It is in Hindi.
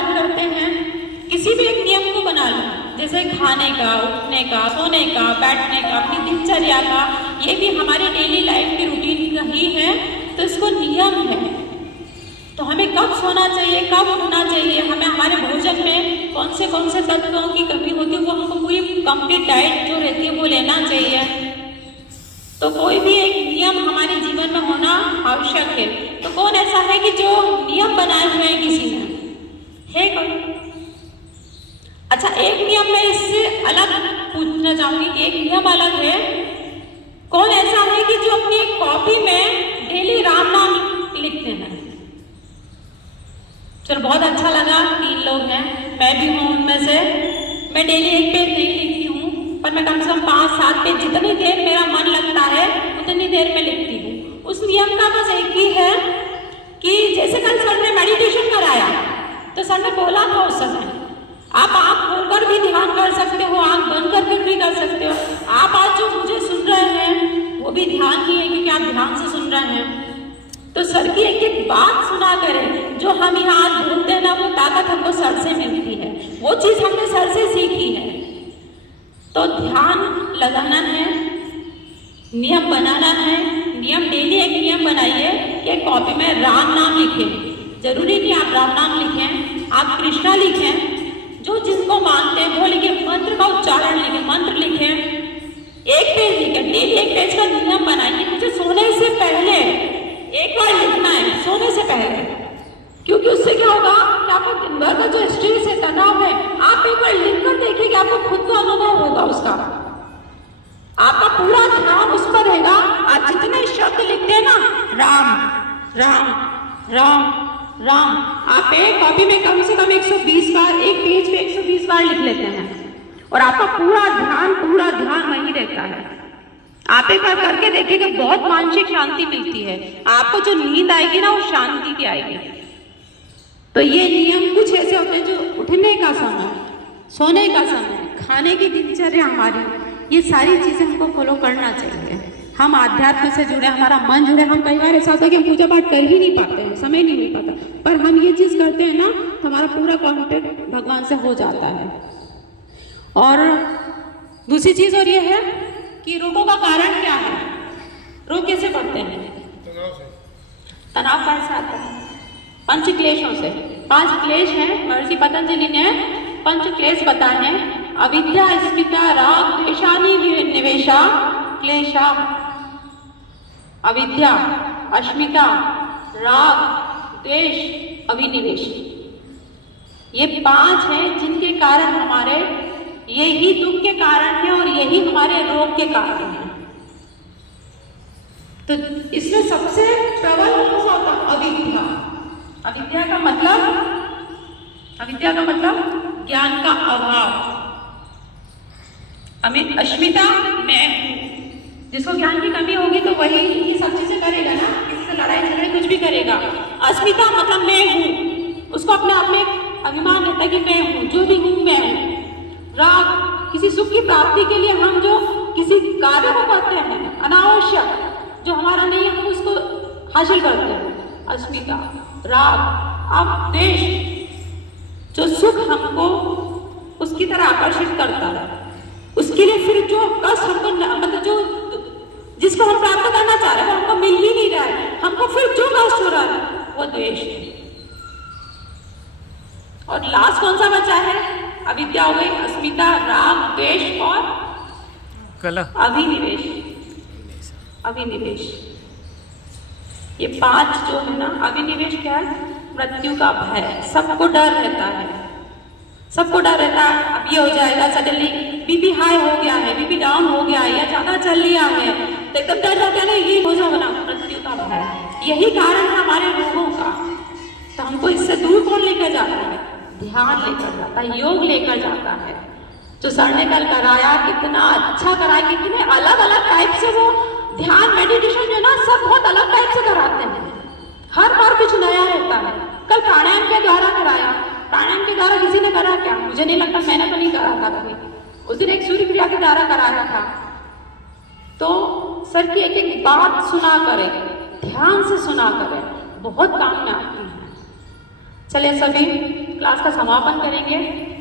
काम करते हैं, किसी भी एक नियम को बना लो, जैसे खाने का, उठने का, सोने का, बैठने का, अपनी दिनचर्या का, ये भी हमारे डेली लाइफ की रूटीन का ही है, तो इसको नियम है। तो हमें कब सोना चाहिए, कब उठना चाहिए, हमें हमारे भोजन में कौन से तत्वों की कमी होती है, वो हमको पूरी कंप्लीट डाइट जो रहती है वो लेना चाहिए। तो कोई भी एक नियम हमारे जीवन में होना आवश्यक है। तो कौन ऐसा है कि जो नियम बनाए हुए हैं किसी ने, है कोई? अच्छा, एक नियम मैं इससे अलग पूछना चाहूंगी, एक नियम अलग है। कौन ऐसा है कि जो अपनी एक कॉपी में डेली राम नाम लिखते हैं? चलो, बहुत अच्छा लगा, 3 लोग हैं, मैं भी हूँ उनमें से। मैं डेली एक पेज नहीं लिखती हूँ, पर मैं कम से कम 5-7 पेज, जितनी देर मेरा मन लगता है उतनी देर में लिखती हूँ। उस नियम का बस एक ही है कि जैसे कल सर ने मेडिटेशन कराया, तो सर ने बोला था उस समय आप आँख खोलकर भी ध्यान कर सकते हो, आँख बंद करके भी कर सकते हो। आप आज जो मुझे सुन रहे हैं वो भी ध्यान ही है, क्योंकि आप ध्यान से सुन रहे हैं। तो सर की एक एक बात सुना करें, जो हम यहाँ आज बोलते हैं ना, वो ताकत हमको सर से मिलती है, वो चीज हमने सर से सीखी है। तो ध्यान लगाना है, नियम बनाना है। नियम, डेली एक नियम बनाइए कि कॉपी में राम नाम लिखें। जरूरी नहीं आप राम नाम लिखें, आप कृष्णा लिखें, जो जिनको मानते हैं वो लिखें, मंत्र का उच्चारण लिखें, मंत्र लिखें, एक पेज लिखें, डेली एक पेज का नियम बनाइए। मुझे सोने से पहले एक बार लिखना है, सोने से पहले, क्योंकि उससे क्या होगा कि आपको दिन भर का जो स्ट्रेस है, तनाव है, आप एक बार लिखकर देखिए कि आपको खुद को अनुभव होगा उसका। आपका पूरा ध्यान उस पर रहेगा। आप जितने शब्द लिखते हैं ना, राम राम राम राम, आप एक कॉपी में कम से कम 120 बार, एक पेज पे 120 बार लिख लेते हैं, और आपका पूरा ध्यान वहीं रहता है। आप एक बार करके देखिएगा, बहुत मानसिक शांति मिलती है आपको। जो नींद आएगी ना, वो शांति की आएगी। तो ये नियम कुछ ऐसे होते हैं, जो उठने का समय, सोने का समय, खाने की दिनचर्या हमारी, ये सारी चीजें हमको फॉलो करना चाहिए। हम आध्यात्म से जुड़े, हमारा मन जुड़े। हम कई बार ऐसा होता है कि हम पूजा पाठ कर ही नहीं पाते हैं, समय नहीं मिल पाता, पर हम ये चीज करते हैं ना, तो हमारा पूरा कॉन्टेक्ट भगवान से हो जाता है। और दूसरी चीज और ये है कि रोगों का कारण क्या है, रोग कैसे बढ़ते हैं? तनाव कैसे आता है? 5 क्लेशों से। 5 क्लेश हैं, महर्षि पतंजलि ने 5 क्लेश बताए हैं। अविद्या, अस्मिता, राग, द्वेषादि निवेशा क्लेशा। अविद्या, अस्मिता, राग, द्वेष, अभिनिवेश, ये 5 हैं जिनके कारण हमारे, यही दुख के कारण है और यही हमारे रोग के कारण है। तो इसमें सबसे प्रबल कौन सा होता है? अविद्या। अविद्या का मतलब ज्ञान का अभाव। अस्मिता, मैं हूं। जिसको ज्ञान की कमी होगी तो वही ये सब चीजें करेगा ना, किसी से लड़ाई झगड़े कुछ भी करेगा। अस्मिता मतलब मैं हूं, उसको अपने आप में अभिमान रहता है कि मैं हूं, जो भी हूं मैं हूं। राग, किसी सुख की प्राप्ति के लिए हम जो किसी कार्य को करते हैं अनावश्यक, जो हमारा नहीं है, हम उसको हासिल करते हैं, अस्मिता। राग, अब द्वेष, जो सुख हमको उसकी तरह आकर्षित करता है, उसके लिए फिर जो कष्ट हमको, मतलब जो जिसको हम प्राप्त करना चाह रहे हैं वो हमको मिल ही नहीं रहा है, हमको फिर जो कष्ट हो रहा है वो द्वेष है। और लास्ट कौन सा बचा है? अविद्या हो गई, अस्मिता, राग, द्वेष और अभिनिवेश। अभिनिवेश, ये 5 जो है ना, अभिनिवेश क्या है? मृत्यु का भय। सबको डर रहता है, सबको डर रहता है, अब ये हो जाएगा, सडनली बीपी हाई हो गया है, बीपी डाउन हो गया है, या ज्यादा चल लिया है, तो एकदम डर जाता है ना, ये हो जाएगा ना, मृत्यु का भय। यही कारण है हमारे रोगों का। तो हमको इससे दूर कौन लेकर जाता है? ध्यान लेकर जाता है, योग लेकर जाता है। जो सर ने कल कराया, कितना अच्छा कराया, कितने अलग अलग टाइप से वो ध्यान, मेडिटेशन जो ना, सब बहुत अलग टाइप से कराते हैं, हर बार कुछ नया रहता है। कल प्राणायाम के द्वारा कराया, प्राणायाम के द्वारा किसी ने करा क्या? मुझे नहीं लगता, मैंने तो नहीं करा था कभी। उस दिन एक सूर्य क्रिया के द्वारा कराया था। तो सर की एक एक बात सुना करें, ध्यान से सुना करें, बहुत काम में आती है। चलिए सभी क्लास का समापन करेंगे।